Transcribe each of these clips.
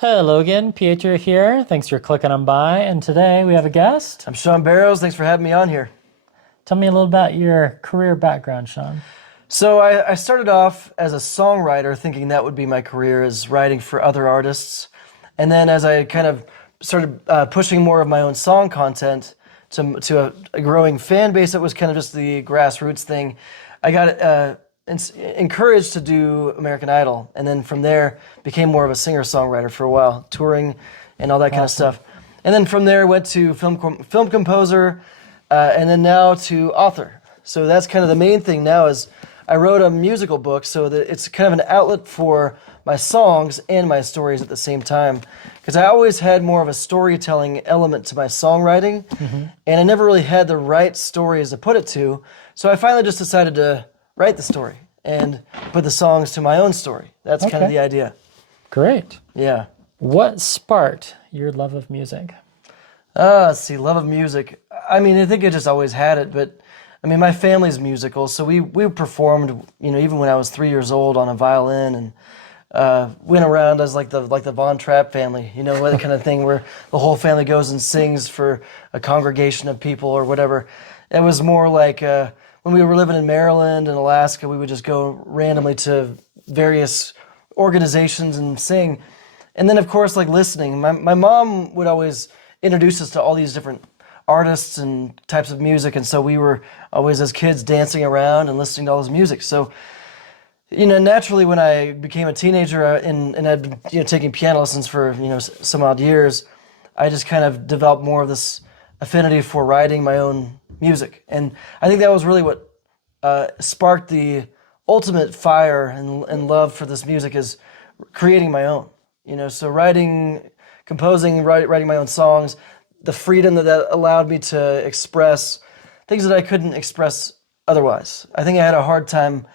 Hello again, Pietro here. Thanks for clicking on by. And today we have a guest. I'm Shaun Barrowes. Thanks for having me on here. Tell me a little about your career background, Shaun. So I started off as a songwriter, thinking that would be my career, as writing for other artists. And then as I kind of started pushing more of my own song content to a growing fan base, that was kind of just the grassroots thing. I got encouraged to do American Idol, and then from there became more of a singer-songwriter for a while, touring and all that kind of stuff. And then from there went to film composer, and then now to author. So that's kind of the main thing now is I wrote a musical book so that it's kind of an outlet for my songs and my stories at the same time. Because I always had more of a storytelling element to my songwriting, and I never really had the right stories to put it to. So I finally just decided to write the story and put the songs to my own story. That's kind of the idea. Great. Yeah. What sparked your love of music? Let's see, love of music. I mean, I think I just always had it, but I mean, my family's musical, so we performed, even when I was 3 years old on a violin, and went around as like the Von Trapp family, that kind of thing where the whole family goes and sings for a congregation of people or whatever. It was more like when we were living in Maryland and Alaska, we would just go randomly to various organizations and sing. And then, of course, like listening. My mom would always introduce us to all these different artists and types of music, and so we were always, as kids, dancing around and listening to all this music. So, naturally, when I became a teenager and I'd been, taking piano lessons for, some odd years, I just kind of developed more of this affinity for writing my own music. And I think that was really what sparked the ultimate fire and love for this music, is creating my own. So writing, composing, writing my own songs, the freedom that allowed me to express things that I couldn't express otherwise. I think I had a hard time,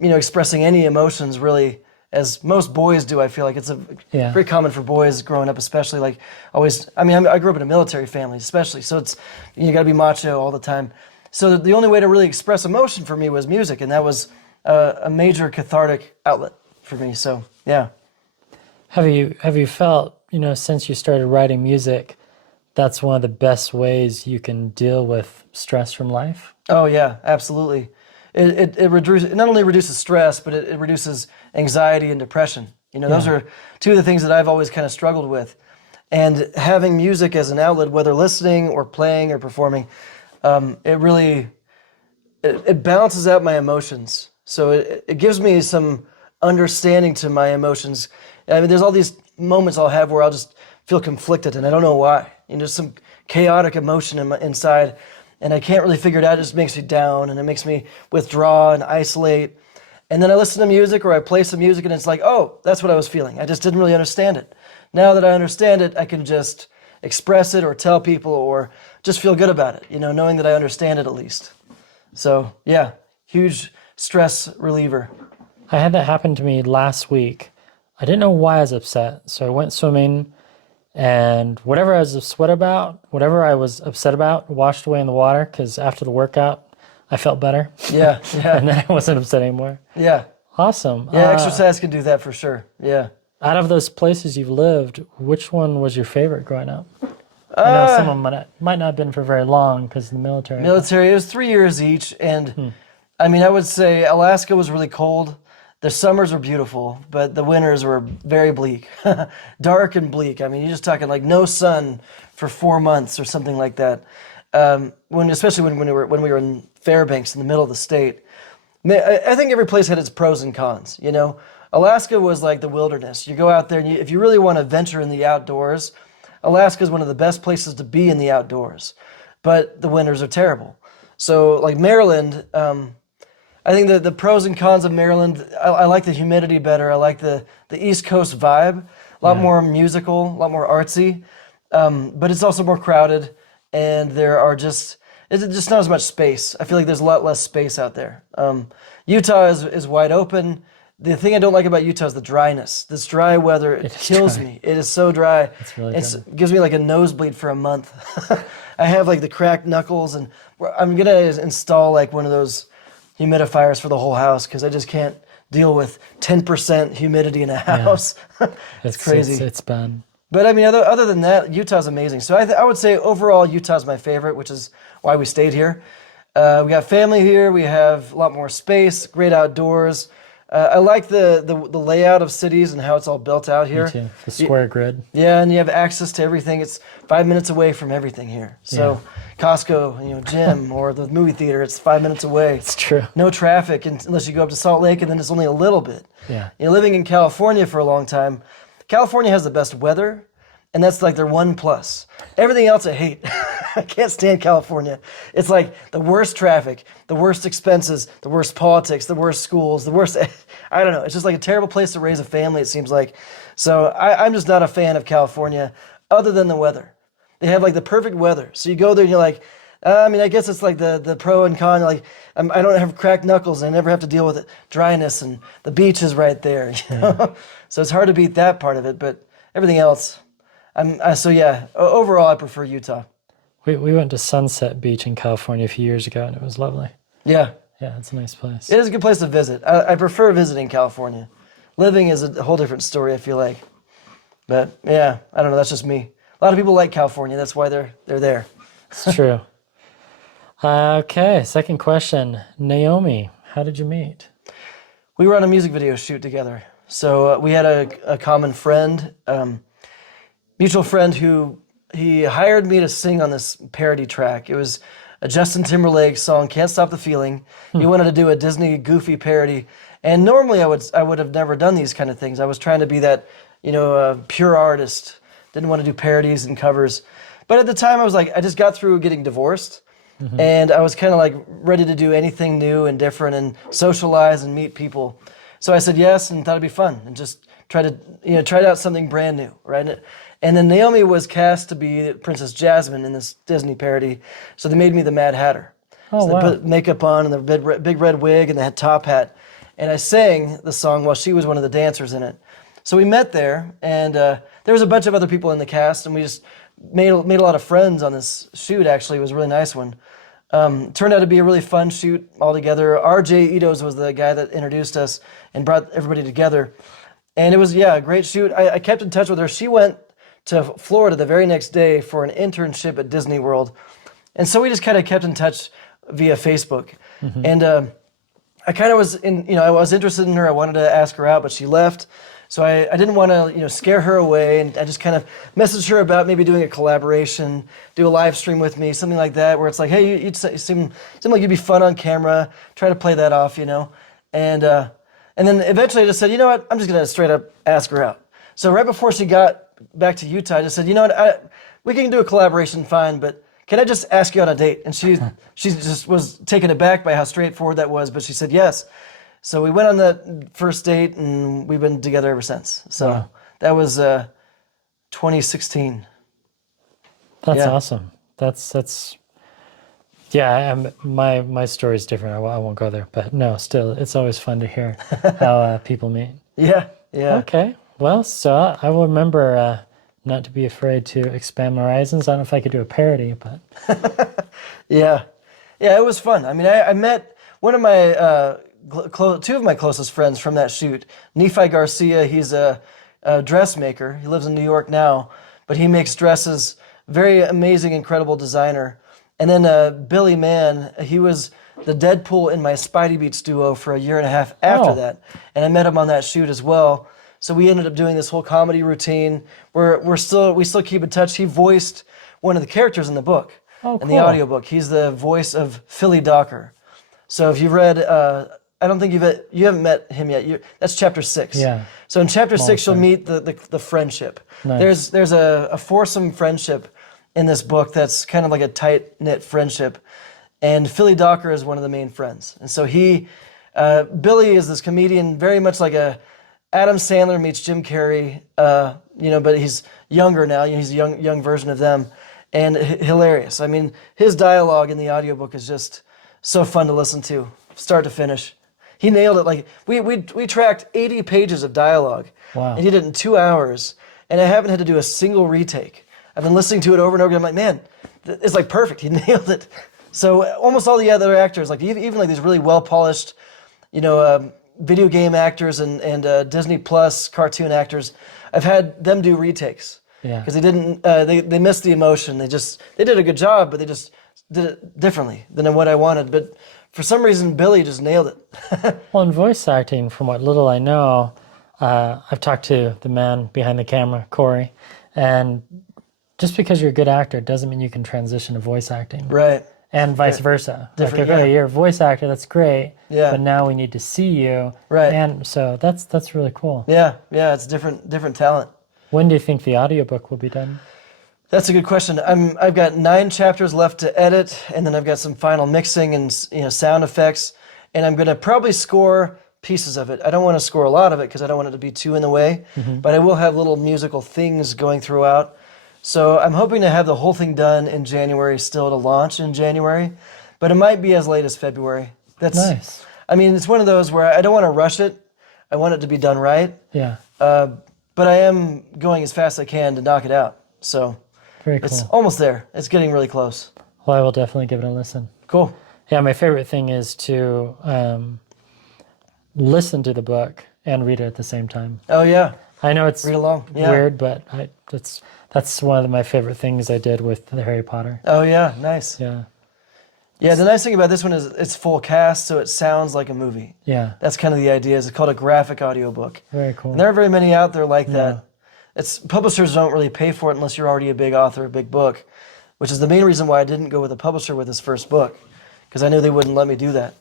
expressing any emotions really, as most boys do. I feel like it's very common for boys growing up, especially like always. I mean, I grew up in a military family, especially, so it's you got to be macho all the time. So the only way to really express emotion for me was music, and that was a major cathartic outlet for me. So yeah. Have you felt, since you started writing music, that's one of the best ways you can deal with stress from life? Oh yeah, absolutely. It not only reduces stress, but it reduces anxiety and depression. Those are two of the things that I've always kind of struggled with. And having music as an outlet, whether listening or playing or performing, it really balances out my emotions. So it gives me some understanding to my emotions. I mean, there's all these moments I'll have where I'll just feel conflicted, and I don't know why. Some chaotic emotion inside, and I can't really figure it out. It just makes me down, and it makes me withdraw and isolate. And then I listen to music, or I play some music, and it's like, oh, that's what I was feeling. I just didn't really understand it. Now that I understand it, I can just express it or tell people or just feel good about it, knowing that I understand it at least. So, yeah, huge stress reliever. I had that happen to me last week. I didn't know why I was upset, so I went swimming, and whatever I was upset about, washed away in the water, because after the workout, I felt better. Yeah. And then I wasn't upset anymore. Yeah. Awesome. Yeah, exercise can do that for sure. Yeah. Out of those places you've lived, which one was your favorite growing up? I know some of them might not have been for very long because of the military. Military, it was 3 years each, and I mean, I would say Alaska was really cold. The summers were beautiful, but the winters were very bleak, dark and bleak. I mean, you're just talking like no sun for 4 months or something like that. Especially when we were in Fairbanks in the middle of the state. I think every place had its pros and cons. Alaska was like the wilderness. You go out there, and if you really want to venture in the outdoors, Alaska is one of the best places to be in the outdoors. But the winters are terrible. So like Maryland. I think the pros and cons of Maryland, I like the humidity better. I like the East Coast vibe, a lot more musical, a lot more artsy, but it's also more crowded, and it's just not as much space. I feel like there's a lot less space out there. Utah is wide open. The thing I don't like about Utah is the dryness. This dry weather, it kills me. It is so dry. It's really It gives me like a nosebleed for a month. I have like the cracked knuckles, and I'm going to install like one of those humidifiers for the whole house because I just can't deal with 10% humidity in a house. It's crazy. It's bad. But I mean, other than that, Utah's amazing. So I would say overall, Utah's my favorite, which is why we stayed here. We got family here. We have a lot more space, great outdoors. I like the layout of cities and how it's all built out here. Me too. The square grid. Yeah, and you have access to everything. It's 5 minutes away from everything here. So Costco, gym, or the movie theater, it's 5 minutes away. It's true. No traffic unless you go up to Salt Lake, and then it's only a little bit. Yeah. Living in California for a long time, California has the best weather, and that's like their one plus. Everything else I hate. I can't stand California. It's like the worst traffic, the worst expenses, the worst politics, the worst schools, the worst, I don't know. It's just like a terrible place to raise a family, it seems like. So I'm just not a fan of California other than the weather. They have like the perfect weather. So you go there and you're like, I guess it's like the pro and con. Like, I don't have cracked knuckles and I never have to deal with it. Dryness, and the beach is right there. So it's hard to beat that part of it, but everything else, overall I prefer Utah. We went to Sunset Beach in California a few years ago, and it was lovely. Yeah. Yeah, it's a nice place. It is a good place to visit. I prefer visiting California. Living is a whole different story, I feel like. But yeah, I don't know, that's just me. A lot of people like California, that's why they're there. It's true. Okay, second question. Naomi, how did you meet? We were on a music video shoot together. So we had a common friend, mutual friend who he hired me to sing on this parody track. It was a Justin Timberlake song, Can't Stop the Feeling. He wanted to do a Disney goofy parody. And normally I would have never done these kind of things. I was trying to be that, pure artist. Didn't want to do parodies and covers. But at the time I was like, I just got through getting divorced. And I was kind of like ready to do anything new and different and socialize and meet people. So I said yes and thought it'd be fun and just try out something brand new, right? And then Naomi was cast to be Princess Jasmine in this Disney parody. So they made me the Mad Hatter. Oh, so wow. they put makeup on and the big red wig and the top hat. And I sang the song while she was one of the dancers in it. So we met there, and there was a bunch of other people in the cast, and we just made a lot of friends on this shoot, actually. It was a really nice one. Turned out to be a really fun shoot altogether. RJ Edos was the guy that introduced us and brought everybody together. And it was, a great shoot. I kept in touch with her. She went to Florida the very next day for an internship at Disney World. And so we just kind of kept in touch via Facebook. And I kind of was I was interested in her. I wanted to ask her out, but she left. So I didn't want to, scare her away, and I just kind of messaged her about maybe doing a collaboration, do a live stream with me, something like that, where it's like, hey, you seem like you'd be fun on camera. Try to play that off, And then eventually I just said, you know what, I'm just going to straight up ask her out. So right before she got back to Utah, I just said, you know what, we can do a collaboration, fine, but can I just ask you on a date? And she just was taken aback by how straightforward that was, but she said yes. So we went on that first date, and we've been together ever since. So that was 2016. That's awesome. That's my story's different. I won't go there, but no, still, it's always fun to hear how people meet. Yeah. Okay. Well, so I will remember not to be afraid to expand my horizons. I don't know if I could do a parody, but Yeah, it was fun. I mean, I met one of my two of my closest friends from that shoot. Nephi Garcia, he's a dressmaker. He lives in New York now, but he makes dresses. Very amazing, incredible designer. And then Billy Mann, he was the Deadpool in my Spidey Beats duo for a year and a half after that. And I met him on that shoot as well. So we ended up doing this whole comedy routine. We still keep in touch. He voiced one of the characters in the book, in the audiobook. He's the voice of Philly Docker. So if you've read, I don't think you haven't met him yet. That's chapter 6. Yeah. So in chapter 6, you'll meet the friendship. Nice. There's a foursome friendship in this book that's kind of like a tight-knit friendship. And Philly Docker is one of the main friends. And so Billy is this comedian, very much like Adam Sandler meets Jim Carrey, but he's younger now. He's a young version of them, and hilarious. I mean, his dialogue in the audiobook is just so fun to listen to, start to finish. He nailed it. Like we tracked 80 pages of dialogue, and he did it in 2 hours, and I haven't had to do a single retake. I've been listening to it over and over again. I'm like, man, it's like perfect. He nailed it. So almost all the other actors, like even like these really well polished, video game actors and Disney Plus cartoon actors, I've had them do retakes. Yeah. Because they didn't, they missed the emotion. They did a good job, but they just did it differently than what I wanted. But for some reason, Billy just nailed it. Well, in voice acting, from what little I know, I've talked to the man behind the camera, Corey, and just because you're a good actor doesn't mean you can transition to voice acting. Right. And vice versa. Different, like, okay, yeah. you're a voice actor, that's great. Yeah. But now we need to see you. Right. And so that's really cool. Yeah, it's different talent. When do you think the audiobook will be done? That's a good question. I've got 9 chapters left to edit, and then I've got some final mixing and sound effects, and I'm going to probably score pieces of it. I don't want to score a lot of it because I don't want it to be too in the way, but I will have little musical things going throughout. So I'm hoping to have the whole thing done in January, still to launch in January, but it might be as late as February. That's Nice. I mean, it's one of those where I don't want to rush it. I want it to be done right. Yeah. But I am going as fast as I can to knock it out. So Very cool. it's almost there. It's getting really close. Well, I will definitely give it a listen. Cool. Yeah, my favorite thing is to listen to the book and read it at the same time. Oh, yeah. I know it's Read along. Yeah. weird, but that's one of my favorite things I did with the Harry Potter. Oh, yeah. Nice. Yeah. Yeah, the nice thing about this one is it's full cast, so it sounds like a movie. Yeah. That's kind of the idea. It's called a graphic audiobook. Very cool. And there aren't very many out there like that. Publishers don't really pay for it unless you're already a big author, a big book, which is the main reason why I didn't go with a publisher with this first book, because I knew they wouldn't let me do that.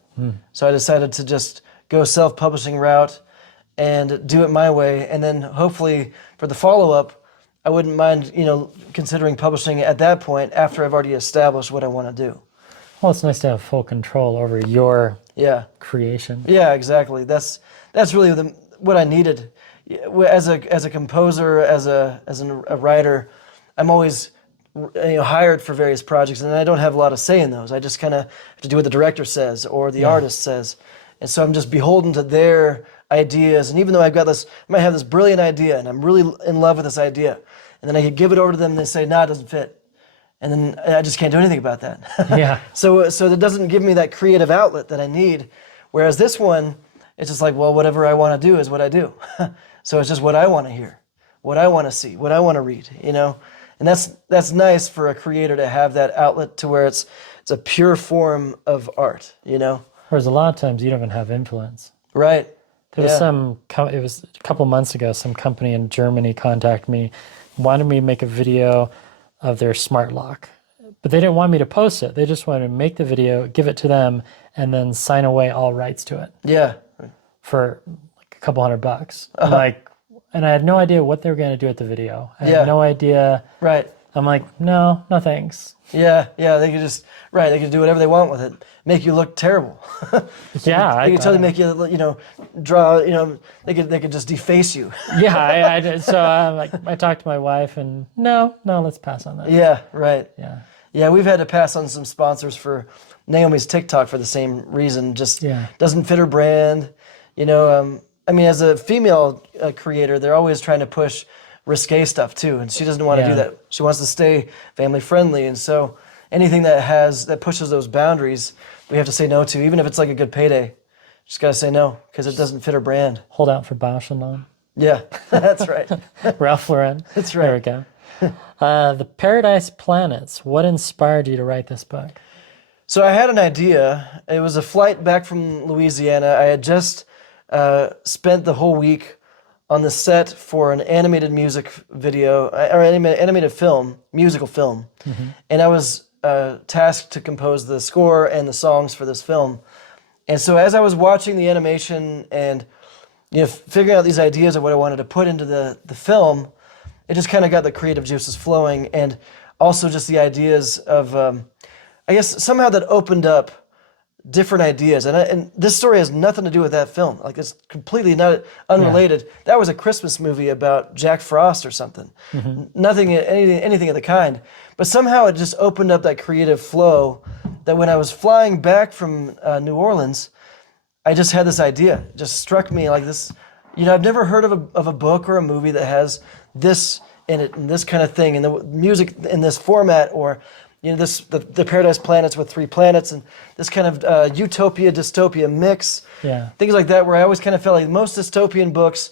So I decided to just go self-publishing route and do it my way, and then hopefully for the follow-up, I wouldn't mind, considering publishing at that point after I've already established what I want to do. Well, it's nice to have full control over your creation. Yeah, exactly. That's really what I needed. As a composer, as a writer, I'm always hired for various projects, and I don't have a lot of say in those. I just kind of have to do what the director says or the artist says, and so I'm just beholden to their ideas. And even though I might have this brilliant idea, and I'm really in love with this idea, and then I could give it over to them, and they say, "Nah, it doesn't fit." And then I just can't do anything about that. Yeah. So that doesn't give me that creative outlet that I need. Whereas this one, it's just like, well, whatever I want to do is what I do. So it's just what I want to hear, what I want to see, what I want to read, And that's nice for a creator to have that outlet to where it's a pure form of art, Whereas a lot of times you don't even have influence. Right. There was it was a couple months ago, some company in Germany contacted me, wanted me to make a video of their smart lock. But they didn't want me to post it. They just wanted to make the video, give it to them, and then sign away all rights to it. Yeah. For like a couple $100. And I had no idea what they were going to do with the video. I had no idea. Right. I'm like, no thanks. Yeah, they could they could do whatever they want with it, make you look terrible. Yeah, they could totally make you, draw, they could just deface you. Yeah, I did. So I talked to my wife, and no, let's pass on that. Yeah, right. Yeah, we've had to pass on some sponsors for Naomi's TikTok for the same reason. Just doesn't fit her brand. As a female creator, they're always trying to push risque stuff too, and she doesn't want to do that. She wants to stay family friendly, and so anything that pushes those boundaries, we have to say no to, even if it's like a good payday. Just gotta say no because it doesn't fit her brand. Hold out for Bausch and Lomb. Yeah, that's right. Ralph Lauren. That's right. There we go. The Paradise Planets. What inspired you to write this book? So I had an idea. It was a flight back from Louisiana. I had just spent the whole week on the set for an animated music video, or animated film, musical film. And I was tasked to compose the score and the songs for this film. And so as I was watching the animation and figuring out these ideas of what I wanted to put into the film, it just kind of got the creative juices flowing, and also just the ideas of, I guess somehow that opened up different ideas. And this story has nothing to do with that film. Like, it's completely unrelated. That was a Christmas movie about Jack Frost or something. Anything of the kind. But somehow it just opened up that creative flow that when I was flying back from New Orleans, I just had this idea. It just struck me like this. I've never heard of a book or a movie that has this in it and this kind of thing and the music in this format, or the Paradise Planets with 3 planets, and this kind of utopia dystopia mix. Yeah. Things like that, where I always kind of felt like most dystopian books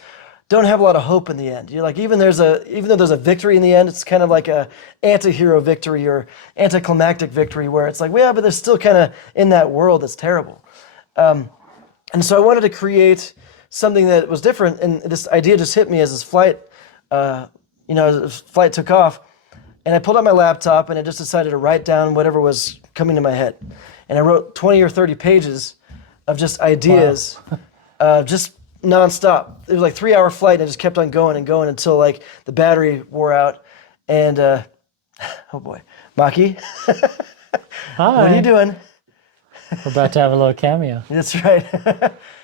don't have a lot of hope in the end. You're like, even though there's a victory in the end, it's kind of like a anti-hero victory or anticlimactic victory, where it's like, well, yeah, but they're still kind of in that world that's terrible. And so I wanted to create something that was different, and this idea just hit me as this flight, as flight took off, and I pulled out my laptop and I just decided to write down whatever was coming to my head, and I wrote 20 or 30 pages of just ideas, just nonstop. It was like 3-hour flight, and I just kept on going and going until like the battery wore out, and oh boy, Maki, Hi. what are you doing? We're about to have a little cameo. That's right.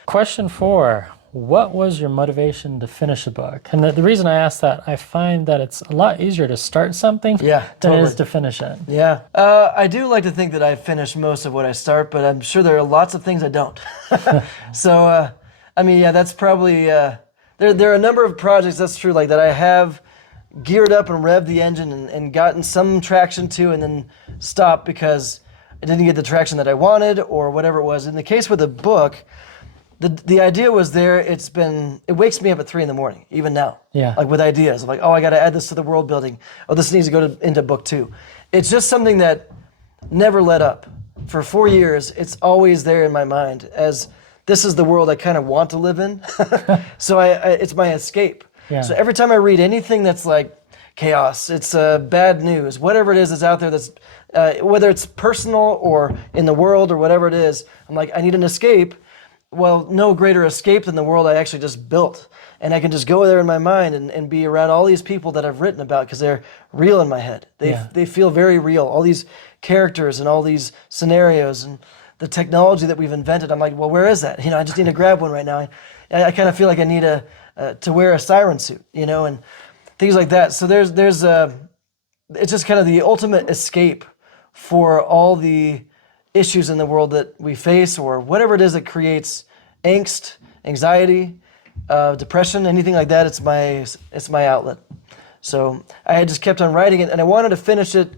Question 4. What was your motivation to finish a book? And the reason I ask that, I find that it's a lot easier to start something than it is to finish it. Yeah. I do like to think that I finish most of what I start, but I'm sure there are lots of things I don't. So, that's probably, there are a number of projects, that's true, like that I have geared up and revved the engine and gotten some traction to, and then stopped because I didn't get the traction that I wanted or whatever it was. In the case with the book, the idea was there. It wakes me up at 3 a.m, even now. Yeah. Like with ideas. I'm like, oh, I got to add this to the world building. Oh, this needs to go into book 2. It's just something that never let up. For 4 years, it's always there in my mind as this is the world I kind of want to live in. So it's my escape. Yeah. So every time I read anything that's like chaos, it's bad news, whatever it is that's out there that's, whether it's personal or in the world or whatever it is, I'm like, I need an escape. Well, no greater escape than the world I actually just built. And I can just go there in my mind and be around all these people that I've written about because they're real in my head. They feel very real. All these characters and all these scenarios and the technology that we've invented. I'm like, well, where is that? I just need to grab one right now. I kind of feel like I need to wear a siren suit, and things like that. So it's just kind of the ultimate escape for all the issues in the world that we face, or whatever it is that creates angst, anxiety, depression, anything like that. It's my outlet. So I had just kept on writing it, and I wanted to finish it.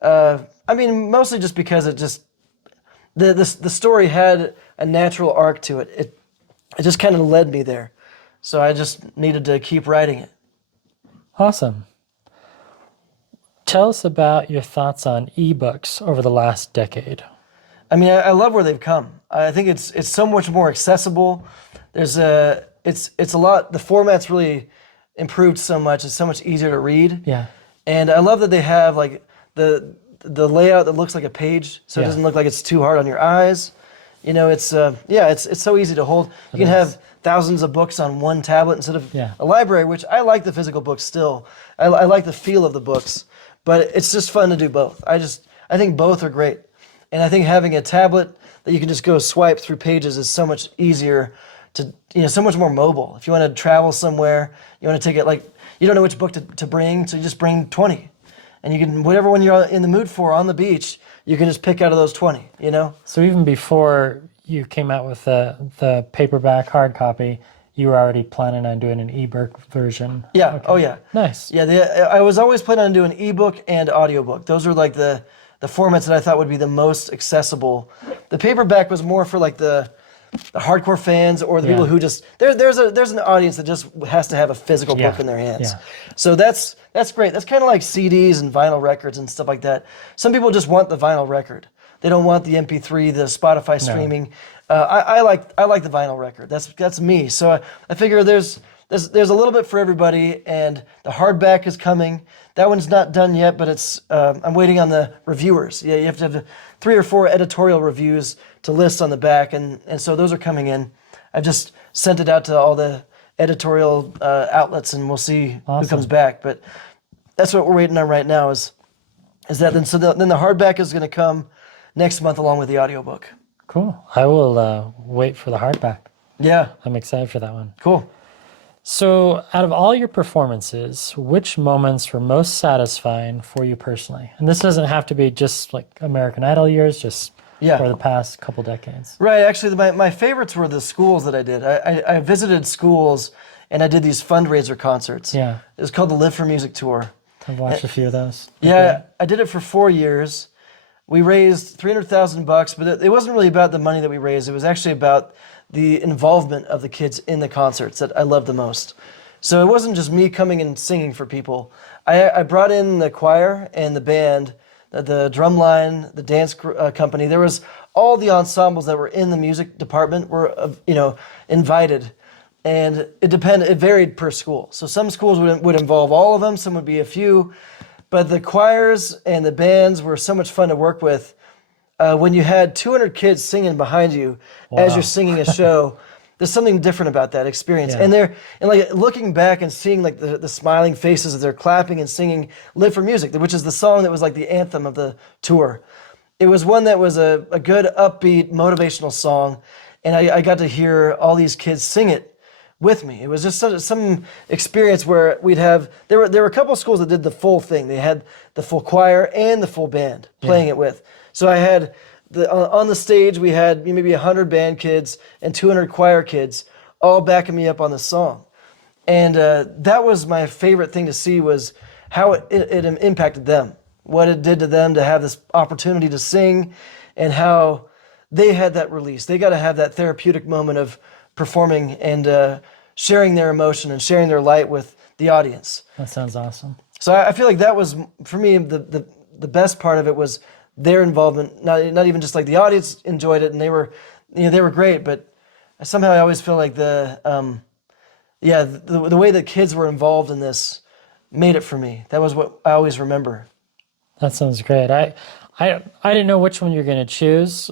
Mostly just because it just the story had a natural arc to it. It just kind of led me there. So I just needed to keep writing it. Awesome. Tell us about your thoughts on ebooks over the last decade. I love where they've come. I think it's so much more accessible. It's a lot. The format's really improved so much. It's so much easier to read. Yeah. And I love that they have like the layout that looks like a page, so it doesn't look like it's too hard on your eyes. It's so easy to hold. You can have thousands of books on one tablet instead of a library, which I like the physical books still. I like the feel of the books, but it's just fun to do both. I think both are great. And I think having a tablet that you can just go swipe through pages is so much easier to, so much more mobile. If you want to travel somewhere, you want to take it, like, you don't know which book to bring, so you just bring 20. And you can, whatever one you're in the mood for on the beach, you can just pick out of those 20, So even before you came out with the paperback hard copy, you were already planning on doing an ebook version. Yeah, okay. Oh yeah. Nice. Yeah, I was always planning on doing ebook and audiobook. Those are like the formats that I thought would be the most accessible. The paperback was more for like the hardcore fans or the people who just there's an audience that just has to have a physical book in their hands. Yeah. So that's great. That's kind of like CDs and vinyl records and stuff like that. Some people just want the vinyl record. They don't want the MP3, the Spotify streaming. I like the vinyl record. That's me. So I figure there's a little bit for everybody, and the hardback is coming. That one's not done yet, but it's I'm waiting on the reviewers. Yeah, you have to have 3 or 4 editorial reviews to list on the back, and so those are coming in. I've just sent it out to all the editorial outlets, and we'll see who comes back. But that's what we're waiting on right now is that then the hardback is going to come next month along with the audiobook. Cool. I will wait for the hardback. Yeah. I'm excited for that one. Cool. So out of all your performances, which moments were most satisfying for you personally? And this doesn't have to be just like American Idol years, just for the past couple decades. Right. Actually, my favorites were the schools that I did. I visited schools and I did these fundraiser concerts. Yeah. It was called the Live for Music Tour. I've watched a few of those. Yeah, I did it for 4 years. We raised $300,000, but it wasn't really about the money that we raised. It was actually about the involvement of the kids in the concerts that I loved the most. So it wasn't just me coming and singing for people. I brought in the choir and the band, the drum line, the dance company. There was all the ensembles that were in the music department were invited, and it varied per school. So some schools would involve all of them, some would be a few, but the choirs and the bands were so much fun to work with. When you had 200 kids singing behind you as you're singing a show, there's something different about that experience. Yeah. And like looking back and seeing like the smiling faces as they're clapping and singing "Live for Music," which is the song that was like the anthem of the tour. It was one that was a good, upbeat, motivational song, and I got to hear all these kids sing it with me. It was just some experience where there were a couple of schools that did the full thing. They had the full choir and the full band playing it with. So I had on the stage we had maybe 100 band kids and 200 choir kids all backing me up on the song, and that was my favorite thing to see, was how it impacted them, what it did to them to have this opportunity to sing, and how they had that release. They got to have that therapeutic moment of performing and sharing their emotion and sharing their light with the audience. That sounds awesome. So I feel like that was, for me, the best part of it was their involvement. Not even just like the audience enjoyed it and they were great, but somehow I always feel like the way that kids were involved in this made it for me. That was what I always remember. That sounds great. I didn't know which one you're going to choose.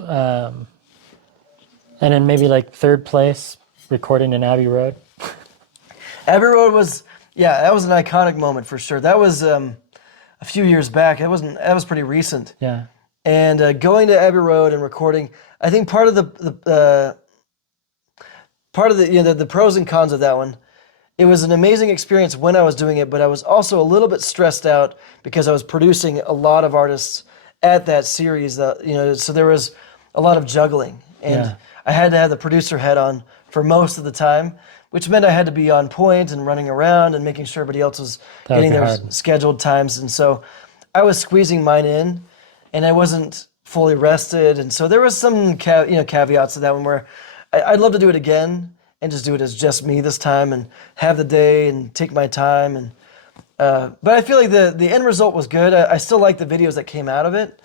And then maybe like third place, recording in Abbey Road. Abbey Road that was an iconic moment for sure. That was a few years back. That was pretty recent. Yeah. And going to Abbey Road and recording, I think part of the pros and cons of that one, it was an amazing experience when I was doing it, but I was also a little bit stressed out because I was producing a lot of artists at that series. So there was a lot of juggling, and I had to have the producer hat on for most of the time, which meant I had to be on point and running around and making sure everybody else was getting their scheduled times. And so I was squeezing mine in, and I wasn't fully rested. And so there was some caveats to that one where I'd love to do it again and just do it as just me this time and have the day and take my time. And but I feel like the end result was good. I still like the videos that came out of it.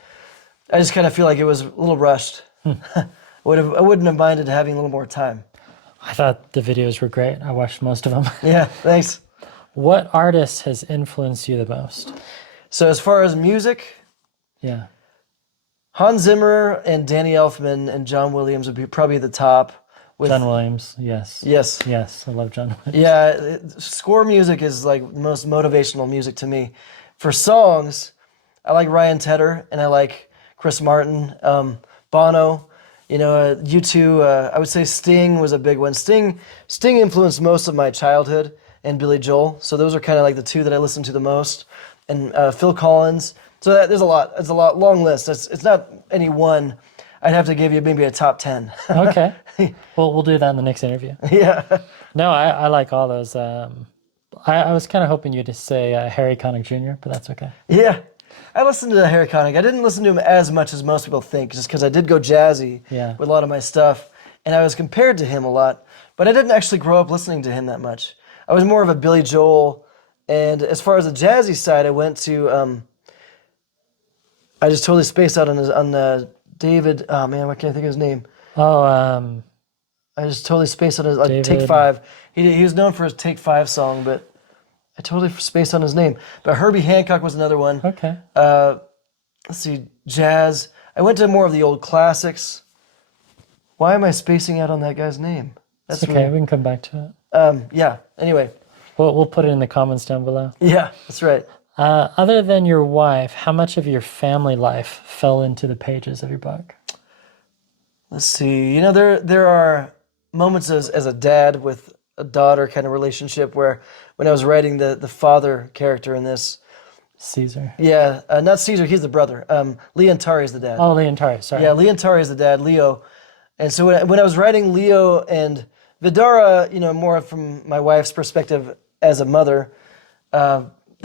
I just kind of feel like it was a little rushed. I wouldn't have minded having a little more time. I thought the videos were great. I watched most of them. Yeah, thanks. What artist has influenced you the most? So as far as music, Yeah. Hans Zimmer and Danny Elfman and John Williams would be probably the top. John Williams, yes. Yes. Yes, I love John Williams. Yeah, score music is like the most motivational music to me. For songs, I like Ryan Tedder and I like Chris Martin, Bono. U2, I would say Sting was a big one. Sting influenced most of my childhood, and Billy Joel. So those are kind of like the two that I listened to the most. And Phil Collins. So there's a lot. It's a long list. It's not any one. I'd have to give you maybe a top 10. Okay. Well, we'll do that in the next interview. Yeah. No, I like all those. I was kind of hoping you to say Harry Connick Jr., but that's okay. Yeah. I listened to Harry Connick. I didn't listen to him as much as most people think, just because I did go jazzy with a lot of my stuff, and I was compared to him a lot, but I didn't actually grow up listening to him that much. I was more of a Billy Joel, and as far as the jazzy side, I went to, I just totally spaced out on David, oh man, why can't I think of his name? I just totally spaced on his, Take 5. He was known for his Take 5 song, but I totally spaced on his name. But Herbie Hancock was another one. Okay. Let's see, jazz. I went to more of the old classics. Why am I spacing out on that guy's name? That's okay. Weird. We can come back to it. Yeah. Anyway. We'll put it in the comments down below. Yeah, that's right. Other than your wife, how much of your family life fell into the pages of your book? Let's see. There are moments as a dad with a daughter kind of relationship where when I was writing the father character in this. Caesar. Yeah, not Caesar, he's the brother. Leontari is the dad. Oh, Leontari, sorry. Yeah, Leontari is the dad, Leo. And so when I was writing Leo and Vidara, more from my wife's perspective as a mother,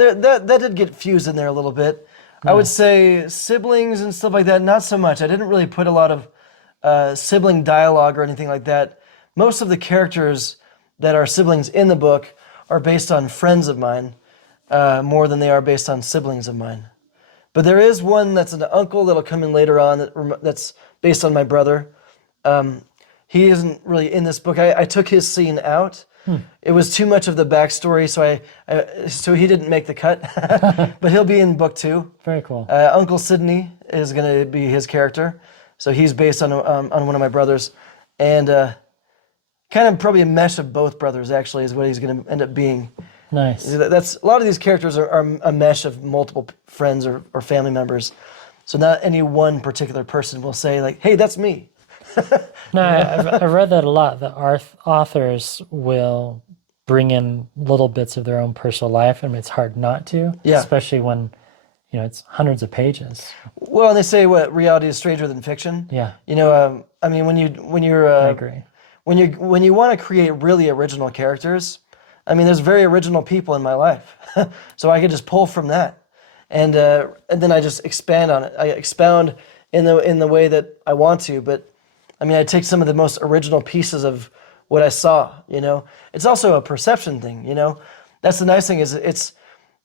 that did get fused in there a little bit. I would say siblings and stuff like that, not so much. I didn't really put a lot of sibling dialogue or anything like that. Most of the characters that are siblings in the book are based on friends of mine more than they are based on siblings of mine. But there is one that's an uncle that'll come in later on that's based on my brother. He isn't really in this book. I took his scene out. It was too much of the backstory, so he didn't make the cut. But he'll be in book 2. Very cool. Uncle Sidney is going to be his character. So he's based on one of my brothers. And kind of probably a mesh of both brothers, actually, is what he's going to end up being. Nice. That's a lot of these characters are a mesh of multiple friends or family members. So not any one particular person will say, like, hey, that's me. No, I've read that a lot. The authors will bring in little bits of their own personal life, and it's hard not to, especially when, it's hundreds of pages. Well, they say what reality is stranger than fiction. Yeah. I mean, when you're I agree. when you want to create really original characters, I mean, there's very original people in my life, so I could just pull from that, and then I just expand on it. I expound in the way that I want to, but I mean, I take some of the most original pieces of what I saw. It's also a perception thing. That's the nice thing is it's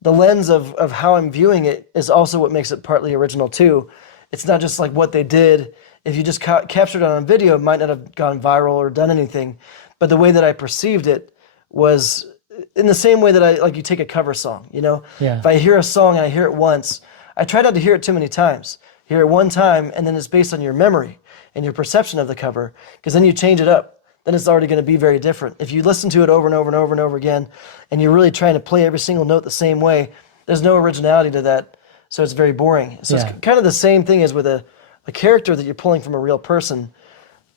the lens of how I'm viewing it is also what makes it partly original too. It's not just like what they did. If you just captured it on video, it might not have gone viral or done anything, but the way that I perceived it was in the same way that you take a cover song. If I hear a song and I hear it once, I try not to hear it too many times. Hear it one time, and then it's based on your memory and your perception of the cover, because then you change it up. Then it's already going to be very different. If you listen to it over and over and over and over again, and you're really trying to play every single note the same way, there's no originality to that, so it's very boring. So it's kind of the same thing as with a character that you're pulling from a real person.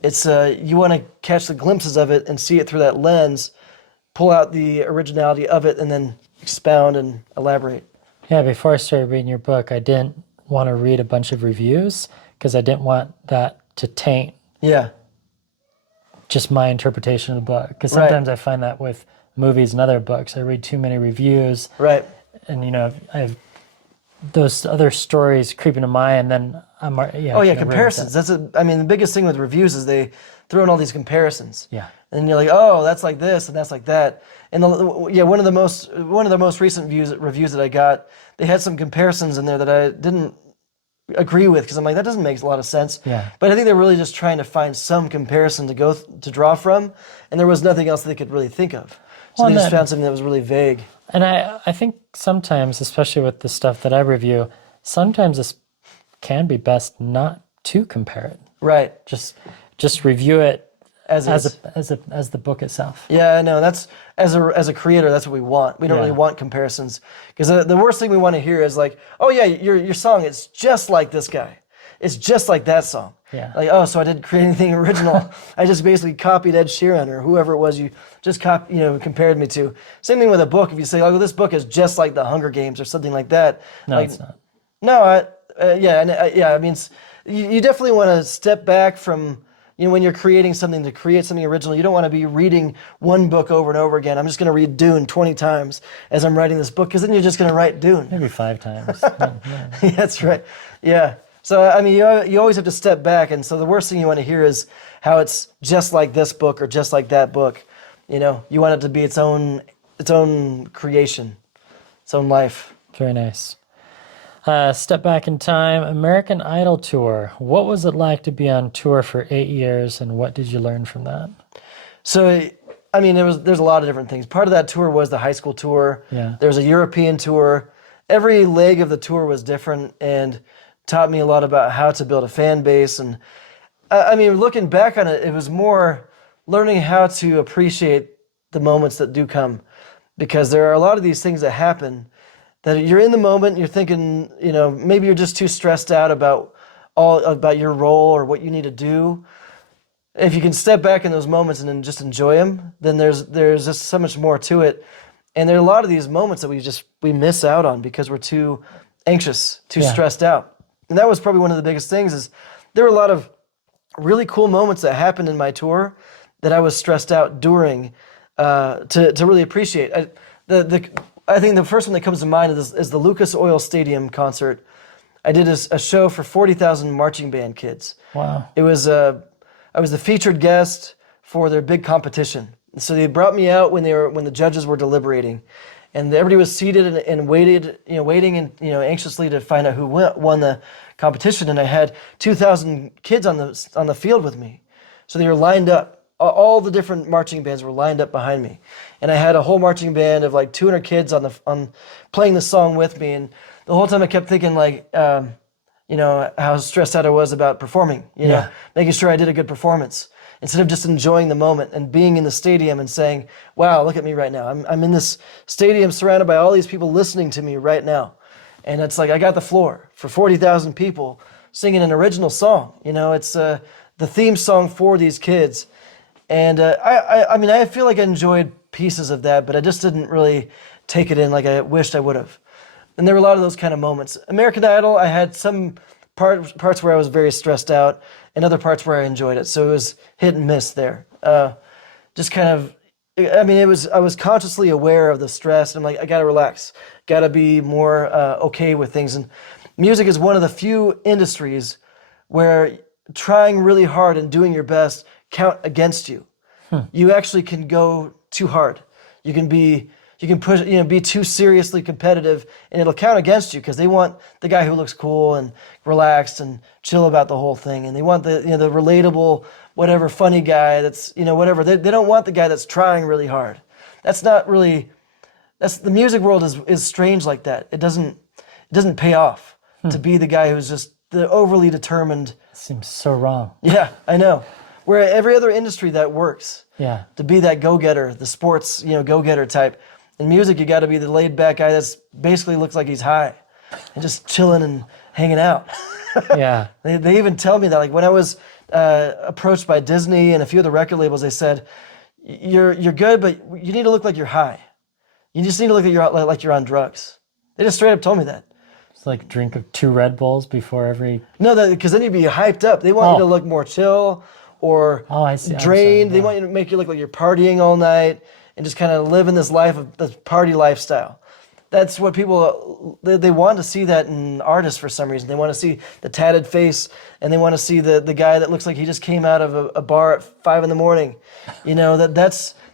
It's you want to catch the glimpses of it and see it through that lens, pull out the originality of it, and then expound and elaborate. Yeah, before I started reading your book, I didn't want to read a bunch of reviews because I didn't want that to taint just my interpretation of the book. Because sometimes I find that with movies and other books, I read too many reviews. Right. And, I have those other stories creep into mind, and then I'm comparisons. The biggest thing with reviews is they throw in all these comparisons. Yeah. And you're like, oh, that's like this and that's like that. And one of the most recent reviews that I got, they had some comparisons in there that I didn't agree with, because I'm like, that doesn't make a lot of sense. Yeah. But I think they're really just trying to find some comparison to draw from, and there was nothing else they could really think of. So they just found something that was really vague. And I think sometimes, especially with the stuff that I review, sometimes this can be best not to compare it. Right. Just review it as the book itself. Yeah, I know. That's as a creator, that's what we want. We don't really want comparisons, because the worst thing we want to hear is like, oh yeah, your song, it's just like this guy. It's just like that song. Yeah. Like, oh, so I didn't create anything original. I just basically copied Ed Sheeran or whoever it was you just compared me to. Same thing with a book. If you say, oh, this book is just like The Hunger Games or something like that. No, it's not. No, I mean, you definitely want to step back from, when you're creating something, to create something original. You don't want to be reading one book over and over again. I'm just going to read Dune 20 times as I'm writing this book, because then you're just going to write Dune. Maybe 5 times. Yeah, that's right. Yeah. So, I mean, you always have to step back. And so the worst thing you want to hear is how it's just like this book or just like that book. You want it to be its own creation, its own life. Very nice. Step back in time, American Idol tour. What was it like to be on tour for 8 years, and what did you learn from that? So, I mean, there's a lot of different things. Part of that tour was the high school tour. Yeah. There was a European tour. Every leg of the tour was different and taught me a lot about how to build a fan base. And I mean, looking back on it, it was more learning how to appreciate the moments that do come, because there are a lot of these things that happen that you're in the moment, you're thinking, maybe you're just too stressed out about your role or what you need to do. If you can step back in those moments and then just enjoy them, then there's just so much more to it. And there are a lot of these moments that we miss out on because we're too anxious, too stressed out. And that was probably one of the biggest things, is there were a lot of really cool moments that happened in my tour that I was stressed out during to really appreciate. I think the first one that comes to mind is the Lucas Oil Stadium concert. I did a show for 40,000 marching band kids. Wow. It was I was the featured guest for their big competition. So they brought me out when the judges were deliberating, and everybody was seated and waiting and anxiously to find out who won the competition. And I had 2,000 kids on the field with me, so they were lined up. All the different marching bands were lined up behind me, and I had a whole marching band of like 200 kids on playing the song with me. And the whole time I kept thinking like, how stressed out I was about performing. Making sure I did a good performance instead of just enjoying the moment and being in the stadium and saying, "Wow, look at me right now. I'm in this stadium surrounded by all these people listening to me right now," and it's like I got the floor for 40,000 people singing an original song. It's the theme song for these kids. And I feel like I enjoyed pieces of that, but I just didn't really take it in like I wished I would have. And there were a lot of those kind of moments. American Idol, I had some parts where I was very stressed out and other parts where I enjoyed it. So it was hit and miss there. Just kind of, I was consciously aware of the stress. And I'm like, I got to relax, got to be more okay with things. And music is one of the few industries where trying really hard and doing your best count against you. You actually can go too hard. You can push, be too seriously competitive, and it'll count against you because they want the guy who looks cool and relaxed and chill about the whole thing, and they want the the relatable, whatever, funny guy that's whatever. They don't want the guy that's trying really hard. That's not really. That's the music world is strange like that. It doesn't pay off to be the guy who's just the overly determined. Seems so wrong. Yeah, I know. Where every other industry that works. Yeah. To be that go-getter, the sports, go-getter type. In music, you got to be the laid-back guy that's basically looks like he's high and just chilling and hanging out. Yeah. They even tell me that, like when I was approached by Disney and a few of the record labels, they said, "You're good, but you need to look like you're high. You just need to look like you're on drugs." They just straight up told me that. It's like drink of 2 Red Bulls before every. No, because then you'd be hyped up. They want you to look more chill or I see. drained. They want you to make you look like you're partying all night and just kind of living this life of this party lifestyle. That's what people, they want to see that in artists for some reason. They want to see the tatted face, and they want to see the guy that looks like he just came out of a bar at 5 a.m.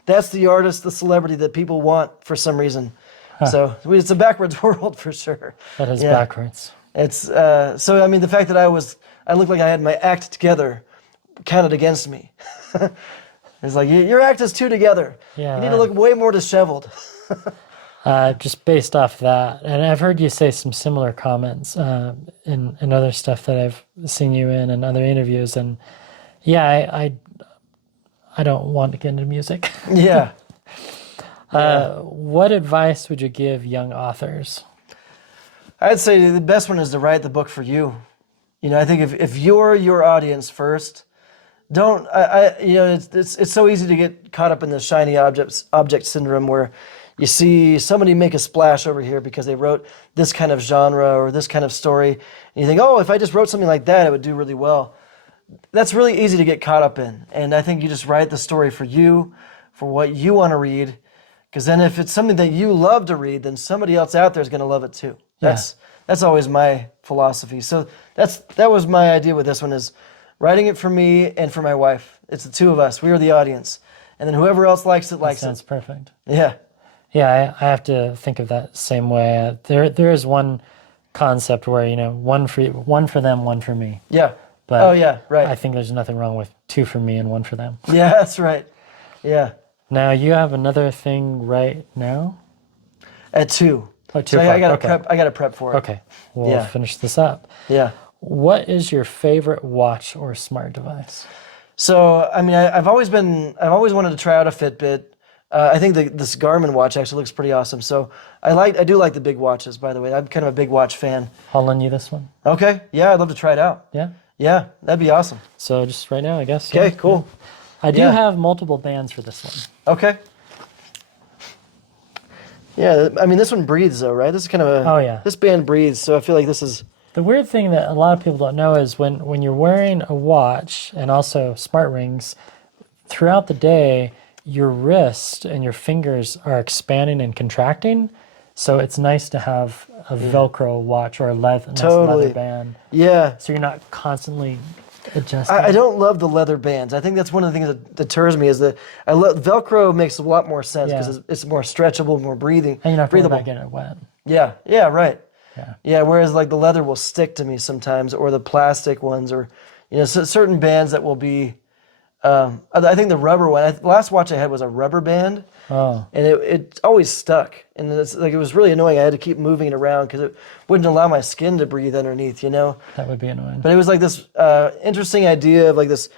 That's the artist, the celebrity that people want for some reason. Huh. So it's a backwards world for sure. That is backwards. It's the fact that I looked like I had my act together counted against me. It's like, your act is too together. Yeah, you need to look way more disheveled. Just based off that, and I've heard you say some similar comments in other stuff that I've seen you in and other interviews, and I don't want to get into music. Yeah. What advice would you give young authors? I'd say the best one is to write the book for you. I think if you're your audience first, don't. It's so easy to get caught up in the shiny object syndrome where you see somebody make a splash over here because they wrote this kind of genre or this kind of story, and you think, oh, if I just wrote something like that, it would do really well. That's really easy to get caught up in, and I think you just write the story for you, for what you want to read, because then if it's something that you love to read, then somebody else out there is going to love it too. That's always my philosophy. So that was my idea with this one, is writing it for me and for my wife. It's the two of us. We are the audience, and then whoever else likes it likes it. Sounds perfect. Yeah. Yeah, I have to think of that same way. There is one concept where one for them, one for me. Yeah. But right. I think there's nothing wrong with 2 for me and 1 for them. Yeah, that's right. Yeah. Now you have another thing right now. At 2. Oh, 2 so I got to prep. I got to prep for it. Okay, we'll finish this up. Yeah. What is your favorite watch or smart device? So I've always wanted to try out a Fitbit. I think this Garmin watch actually looks pretty awesome. So I do like the big watches, by the way. I'm kind of a big watch fan. I'll lend you this one. Okay. Yeah, I'd love to try it out. Yeah? Yeah, that'd be awesome. So just right now, I guess. Okay, cool. I do have multiple bands for this one. Okay. Yeah, this one breathes though, right? This is kind of this band breathes, so I feel like this is... The weird thing that a lot of people don't know is when you're wearing a watch and also smart rings, throughout the day, your wrist and your fingers are expanding and contracting. So it's nice to have a Velcro watch or a nice Totally. leather band. Yeah. So you're not constantly adjusting. I don't love the leather bands. I think that's one of the things that deters me is that I love Velcro makes a lot more sense because Yeah. it's more stretchable, more breathing, And you don't have to worry breathable. about getting it wet. Yeah, yeah, right. Yeah. Yeah, whereas like the leather will stick to me sometimes, or the plastic ones, or certain bands that will be. I think the rubber one. The last watch I had was a rubber band, Oh, and it always stuck, and it's like it was really annoying. I had to keep moving it around because it wouldn't allow my skin to breathe underneath, that would be annoying. But it was like this interesting idea of like this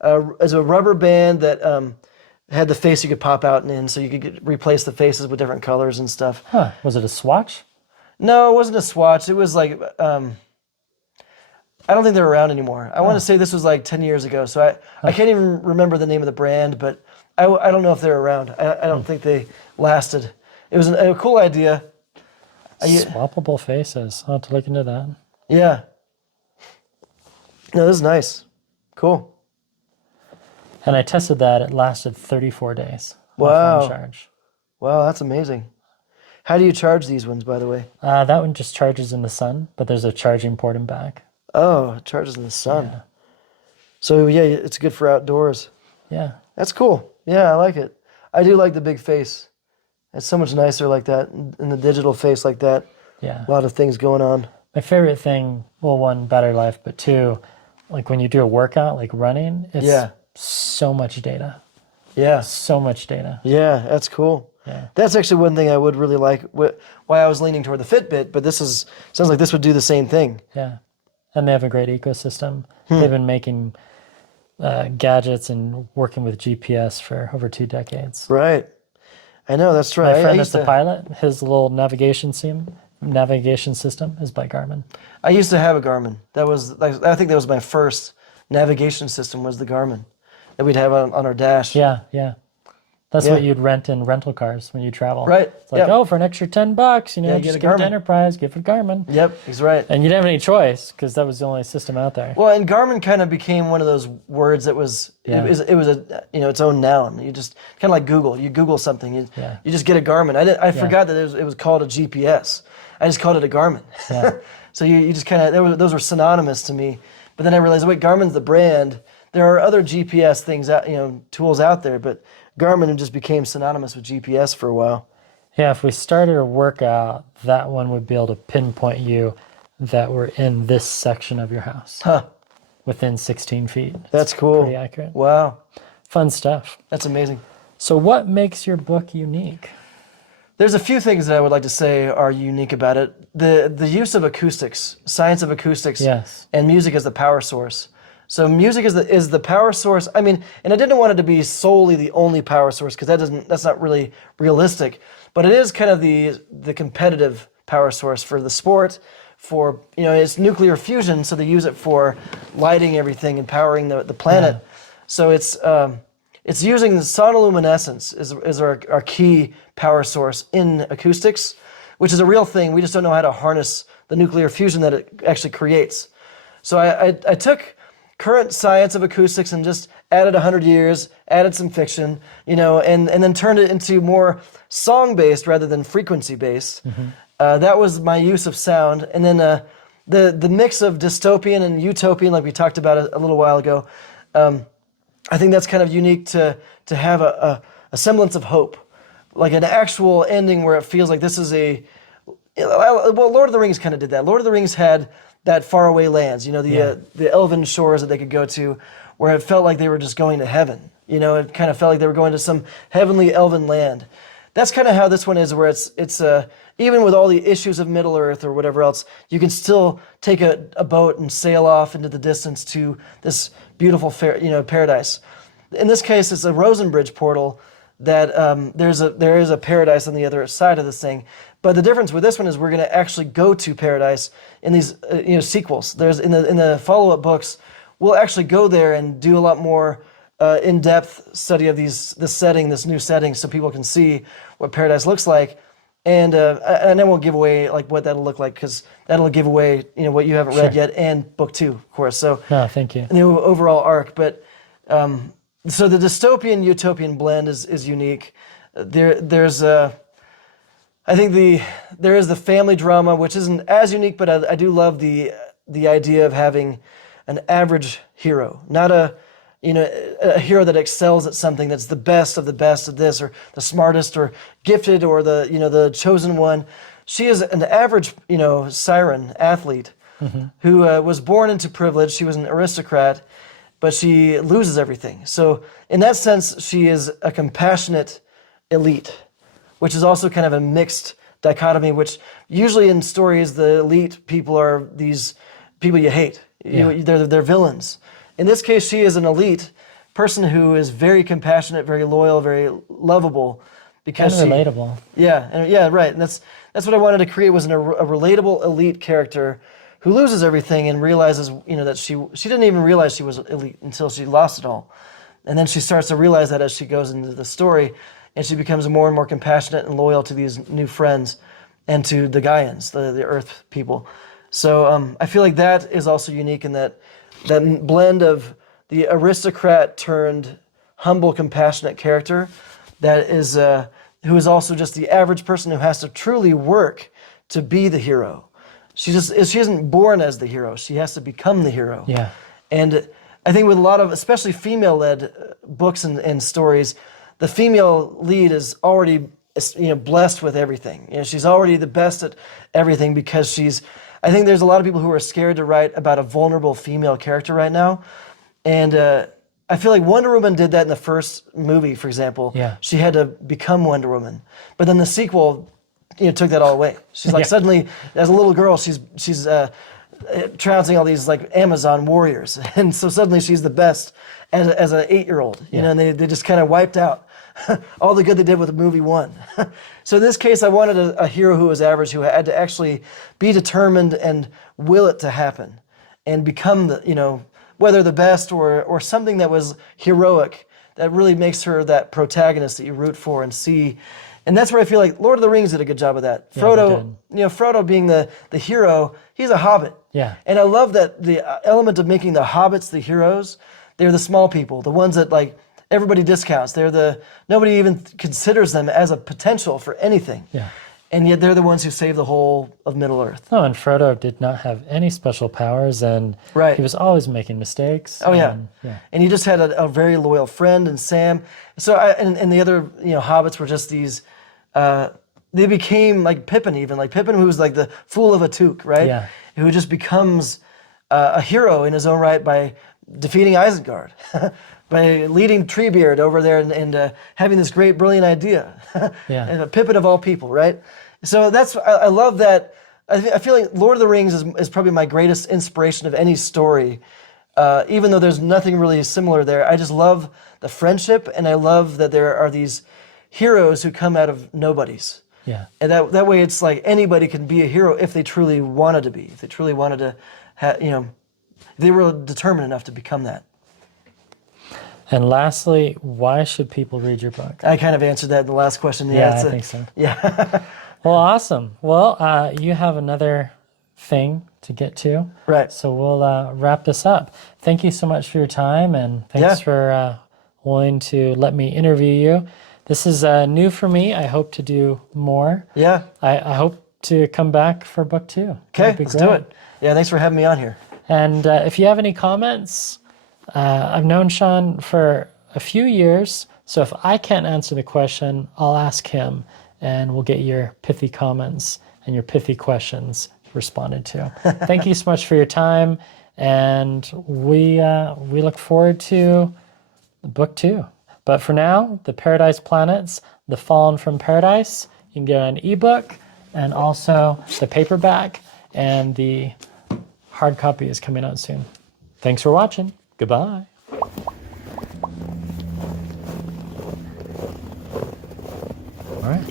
as a rubber band that had the face you could pop out and in, so you could replace the faces with different colors and stuff. Huh. Was it a swatch? No, it wasn't a swatch. It was like I don't think they're around anymore. I want to say this was like 10 years ago, so I can't even remember the name of the brand, but I don't know if they're around. I don't think they lasted. It was a cool idea. Swappable faces. I'll have to look into that. Yeah. No, this is nice. Cool. And I tested that. It lasted 34 days. Wow. On charge. Wow, that's amazing. How do you charge these ones, by the way? That one just charges in the sun, but there's a charging port in back. Oh, it charges in the sun. Yeah. So yeah, it's good for outdoors. Yeah. That's cool. Yeah, I like it. I do like the big face. It's so much nicer like that, in the digital face like that. Yeah. A lot of things going on. My favorite thing, well, one, battery life, but two, like when you do a workout, like running, it's so much data. Yeah. So much data. Yeah, that's cool. Yeah. That's actually one thing I would really like. Why I was leaning toward the Fitbit, but sounds like this would do the same thing. Yeah. And they have a great ecosystem. They've been making gadgets and working with GPS for over 2 decades. Right. I know, that's right. My friend I that's a pilot, his little navigation system is by Garmin. I used to have a Garmin. I think that was my first navigation system was the Garmin that we'd have on our dash. Yeah, yeah. That's Yeah. what you'd rent in rental cars when you travel. Right. It's like, Yep. for an extra $10, get just a give it to Garmin. Enterprise, give it Garmin. Yep, he's right. And you didn't have any choice because that was the only system out there. Well, and Garmin kind of became one of those words that was Yeah. it was a its own noun. You just kind of like Google. You Google something, you just get a Garmin. I forgot that it was called a GPS. I just called it a Garmin. Yeah. So you just kind of those were synonymous to me. But then I realized, wait, Garmin's the brand. There are other GPS things out, tools out there, but Garmin just became synonymous with GPS for a while. Yeah, if we started a workout, that one would be able to pinpoint you that we're in this section of your house. Huh. Within 16 feet. That's cool. Pretty accurate. Wow. Fun stuff. That's amazing. So what makes your book unique? There's a few things that I would like to say are unique about it. The use of acoustics, science of acoustics, Yes. and music as the power source. So music is the power source. I mean, and I didn't want it to be solely the only power source because that's not really realistic. But it is kind of the competitive power source for the sport. For it's nuclear fusion, so they use it for lighting everything and powering the planet. Yeah. So it's using the sonoluminescence is our key power source in acoustics, which is a real thing. We just don't know how to harness the nuclear fusion that it actually creates. So I took current science of acoustics and just added 100 years, added some fiction, and then turned it into more song-based rather than frequency-based. Mm-hmm. That was my use of sound. And then the mix of dystopian and utopian, like we talked about a little while ago, I think that's kind of unique to have a semblance of hope, like an actual ending where it feels like this is well, Lord of the Rings kind of did that. Lord of the Rings had that faraway lands, the elven shores that they could go to, where it felt like they were just going to heaven. It kind of felt like they were going to some heavenly elven land. That's kind of how this one is, where it's even with all the issues of Middle Earth or whatever else, you can still take a boat and sail off into the distance to this beautiful paradise. In this case, it's a Rosenbridge portal that there is a paradise on the other side of this thing. But the difference with this one is we're going to actually go to paradise in these sequels. There's in the follow-up books, we'll actually go there and do a lot more in-depth study of this new setting, so people can see what paradise looks like, and then we'll give away like what that'll look like, because that'll give away what you haven't read yet, and book 2, of course. So No, thank you. the overall arc, but so the dystopian utopian blend is unique. There's I think there is the family drama, which isn't as unique, but I do love the idea of having an average hero, not a hero that excels at something, that's the best of this, or the smartest, or gifted, or the chosen one. She is an average, siren athlete who was born into privilege. She was an aristocrat, but she loses everything. So in that sense, she is a compassionate elite, which is also kind of a mixed dichotomy, which usually in stories, the elite people are these people you hate. They're villains. In this case, she is an elite person who is very compassionate, very loyal, very lovable, because and relatable. Right. And that's what I wanted to create, was a relatable elite character who loses everything and realizes, that she didn't even realize she was elite until she lost it all, and then she starts to realize that as she goes into the story, and she becomes more and more compassionate and loyal to these new friends and to the Gaians, the Earth people. So I feel like that is also unique in that blend of the aristocrat turned humble, compassionate character that is who is also just the average person who has to truly work to be the hero. She isn't born as the hero. She has to become the hero. Yeah. And I think with a lot of, especially female-led books and stories, the female lead is already blessed with everything. She's already the best at everything because I think there's a lot of people who are scared to write about a vulnerable female character right now. And I feel like Wonder Woman did that in the first movie, for example. Yeah. She had to become Wonder Woman. But then the sequel, took that all away. She's like suddenly, as a little girl, she's trouncing all these like Amazon warriors. And so suddenly she's the best as an 8-year-old, and they just kind of wiped out all the good they did with movie 1. So in this case, I wanted a hero who was average, who had to actually be determined and will it to happen and become whether the best or something that was heroic that really makes her that protagonist that you root for and see. And that's where I feel like Lord of the Rings did a good job of that. Yeah, Frodo being the hero, he's a hobbit. Yeah. And I love that the element of making the hobbits the heroes. They're the small people, the ones that like everybody discounts. Nobody even considers them as a potential for anything. Yeah. And yet they're the ones who save the whole of Middle Earth. Oh, and Frodo did not have any special powers, and he was always making mistakes. Oh, yeah. And he just had a very loyal friend, and Sam. So, and the other, hobbits were just these, they became like Pippin even. Like Pippin, who was like the fool of a toque, right? Yeah. Who just becomes a hero in his own right by defeating Isengard. By leading Treebeard over there and having this great, brilliant idea. And a Pippin of all people, right? So I love that. I feel like Lord of the Rings is probably my greatest inspiration of any story. Even though there's nothing really similar there, I just love the friendship, and I love that there are these heroes who come out of nobodies. Yeah. And that way it's like anybody can be a hero if they truly wanted to be, if they truly wanted to, if they were determined enough to become that. And lastly, why should people read your book? I kind of answered that in the last question. I think so. Yeah. Well, awesome. Well, you have another thing to get to. Right. So we'll wrap this up. Thank you so much for your time, and thanks for willing to let me interview you. This is new for me. I hope to do more. Yeah. I hope to come back for book 2. Okay, let's do it. Yeah, thanks for having me on here. And if you have any comments, I've known Shaun for a few years, so if I can't answer the question, I'll ask him, and we'll get your pithy comments and your pithy questions responded to. Thank you so much for your time, and we look forward to book 2. But for now, The Paradise Planets, The Fallen from Paradise, you can get an ebook, and also the paperback, and the hard copy is coming out soon. Thanks for watching. Goodbye. All right.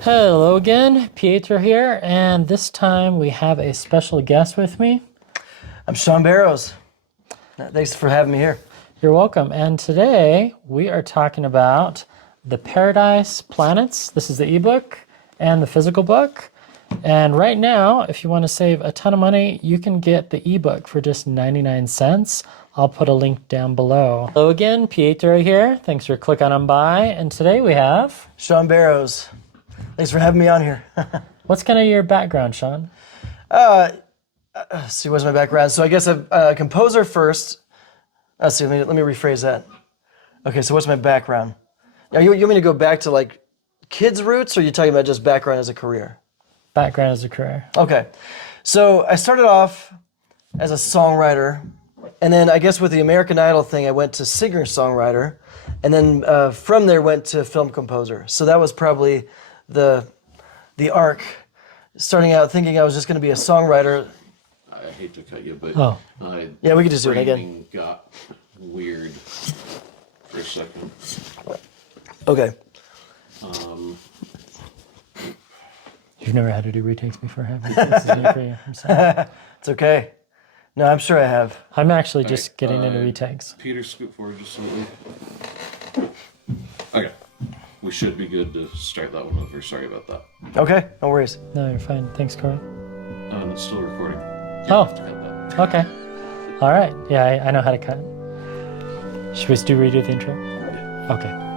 Hello again, Pietro here, and this time we have a special guest with me. I'm Shaun Barrowes. Thanks for having me here. You're welcome. And today we are talking about The Paradise Planets. This is the ebook and the physical book. And right now, if you want to save a ton of money, you can get the ebook for just 99 cents. I'll put a link down below. Hello again, Pietro here. Thanks for clicking on by. And today we have Shaun Barrowes. Thanks for having me on here. What's kind of your background, Shaun? Let's see, what's my background? So I guess I'm a composer first. Let's see, let me rephrase that. Okay, so what's my background? Now, you want me to go back to like kids' roots, or are you talking about just background as a career? Background as a career. Okay, so I started off as a songwriter, and then I guess with the American Idol thing, I went to singer-songwriter, and then from there went to film composer. So that was probably the arc. Starting out thinking I was just going to be a songwriter. I hate to cut you, but Yeah, we could just do it again. framing got weird for a second. Okay. You've never had to do retakes before, have you? This is new for you. I'm sorry. It's okay. No, I'm sure I have. I'm actually just getting into retakes. Peter, scoot forward just slightly. Okay. We should be good to start that one over. Sorry about that. Okay, no worries. No, you're fine. Thanks, Corey. And it's still recording. Oh. Have to cut that. Okay. All right. Yeah, I know how to cut. Should we do redo the intro? Okay.